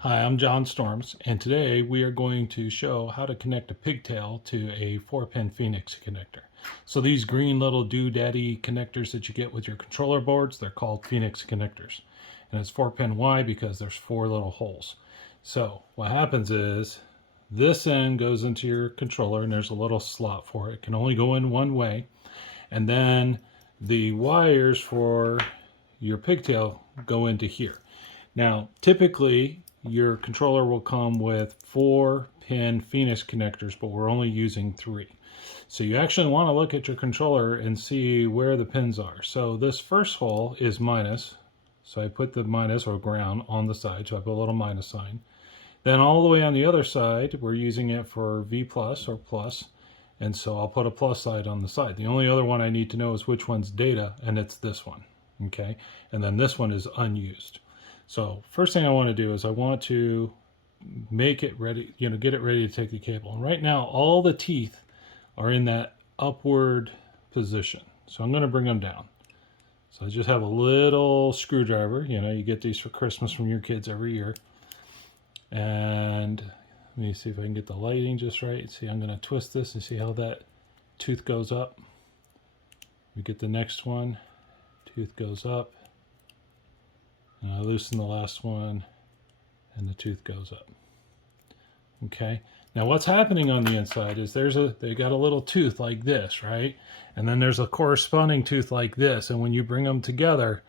Hi, I'm John Storms, and today we are going to show how to connect a pigtail to a 4-pin Phoenix connector. So these green little doodaddy connectors that you get with your controller boards, they're called Phoenix connectors. And it's 4-pin. Why? Because there's 4 little holes. So what happens is this end goes into your controller and there's a little slot for it. It can only go in one way. And then the wires for your pigtail go into here. Now, typically, your controller will come with 4-pin Phoenix connectors, but we're only using 3. So you actually want to look at your controller and see where the pins are. So this first hole is minus. So I put the minus or ground on the side, so I put a little minus sign. Then all the way on the other side, we're using it for V plus or plus. And so I'll put a plus side on the side. The only other one I need to know is which one's data, and it's this one. Okay, and then this one is unused. So first thing I want to do is I want to make it ready, get it ready to take the cable. And right now, all the teeth are in that upward position. So I'm going to bring them down. So I just have a little screwdriver. You get these for Christmas from your kids every year. And let me see if I can get the lighting just right. See, I'm going to twist this and see how that tooth goes up. We get the next one. Tooth goes up. And I loosen the last one, and the tooth goes up. Okay. Now what's happening on the inside is they got a little tooth like this, right? And then there's a corresponding tooth like this, and when you bring them together,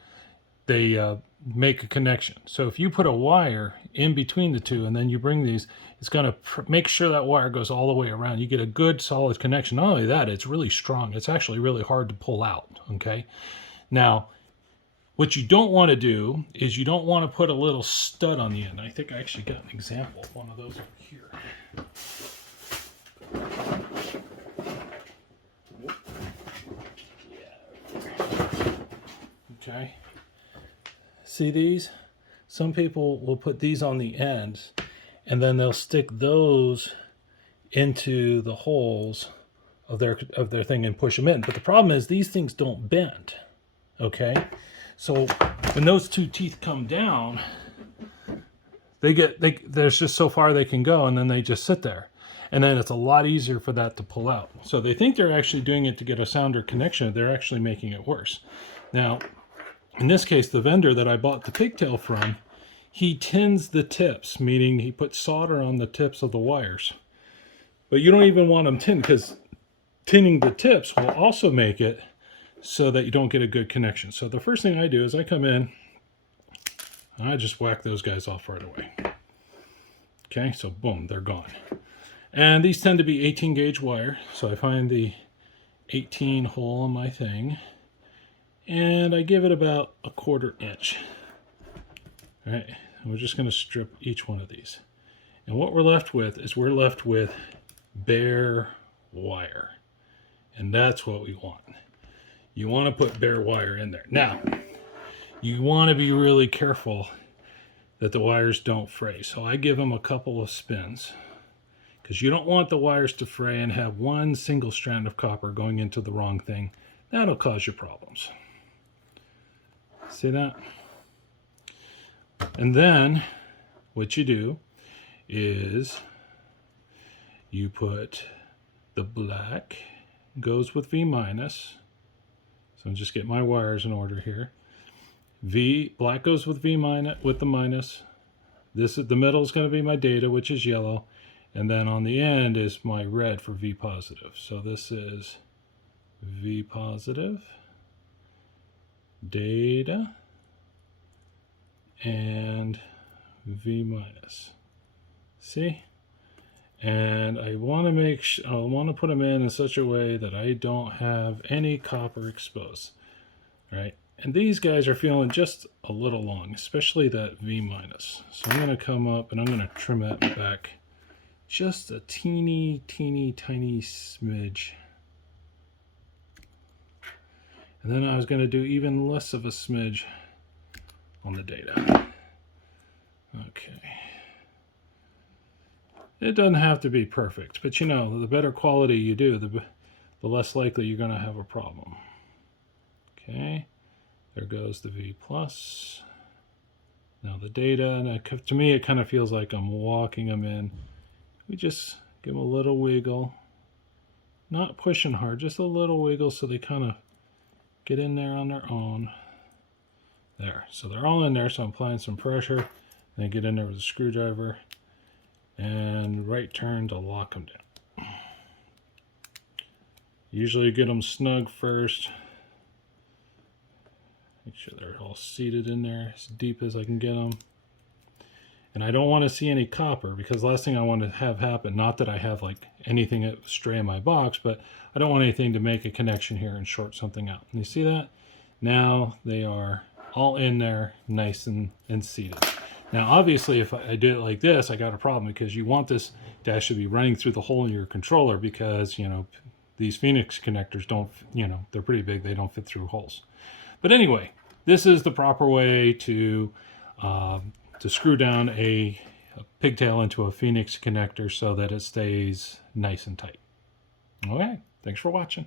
they make a connection. So if you put a wire in between the two, and then you bring these, it's going to make sure that wire goes all the way around. You get a good solid connection. Not only that, it's really strong. It's actually really hard to pull out. Okay. Now, what you don't want to do is you don't want to put a little stud on the end. I think I actually got an example of one of those over here. Okay. See these? Some people will put these on the ends and then they'll stick those into the holes of their thing and push them in. But the problem is these things don't bend. Okay? So when those two teeth come down, there's just so far they can go, and then they just sit there. And then it's a lot easier for that to pull out. So they think they're actually doing it to get a sounder connection. They're actually making it worse. Now, in this case, the vendor that I bought the pigtail from, he tins the tips, meaning he puts solder on the tips of the wires. But you don't even want them tinned, because tinning the tips will also make it so that you don't get a good connection. So the first thing I do is I come in and I just whack those guys off right away. Okay, so boom, they're gone. And these tend to be 18 gauge wire. So I find the 18 hole on my thing and I give it about a 1/4 inch. All right, and we're just going to strip each one of these. And what we're left with is bare wire. And that's what we want. You want to put bare wire in there. Now, you want to be really careful that the wires don't fray. So I give them a couple of spins, because you don't want the wires to fray and have one single strand of copper going into the wrong thing. That'll cause you problems. See that? And then what you do is you put the black goes with V minus. So just get my wires in order here. Black goes with V minus, with the minus. The middle is going to be my data, which is yellow. And then on the end is my red for V positive. So this is V positive, data, and V minus. See? And I want to put them in such a way that I don't have any copper exposed, right? And these guys are feeling just a little long, especially that V minus. So I'm going to come up and I'm going to trim that back just a teeny tiny smidge. And then I was going to do even less of a smidge on the data. Okay. It doesn't have to be perfect, but the better quality you do, the less likely you're going to have a problem. Okay, there goes the V plus. Now the data, and to me it kind of feels like I'm walking them in. We just give them a little wiggle. Not pushing hard, just a little wiggle so they kind of get in there on their own. There, so they're all in there, so I'm applying some pressure. Then get in there with a screwdriver and right turn to lock them down. Usually get them snug first. Make sure they're all seated in there as deep as I can get them. And I don't want to see any copper, because last thing I want to have happen, not that I have like anything stray in my box, but I don't want anything to make a connection here and short something out. And you see that? Now they are all in there nice and seated. Now obviously if I do it like this, I got a problem, because you want this to actually be running through the hole in your controller, because you know these Phoenix connectors don't, you know, they're pretty big, they don't fit through holes. But anyway, this is the proper way to screw down a pigtail into a Phoenix connector so that it stays nice and tight. Okay, thanks for watching.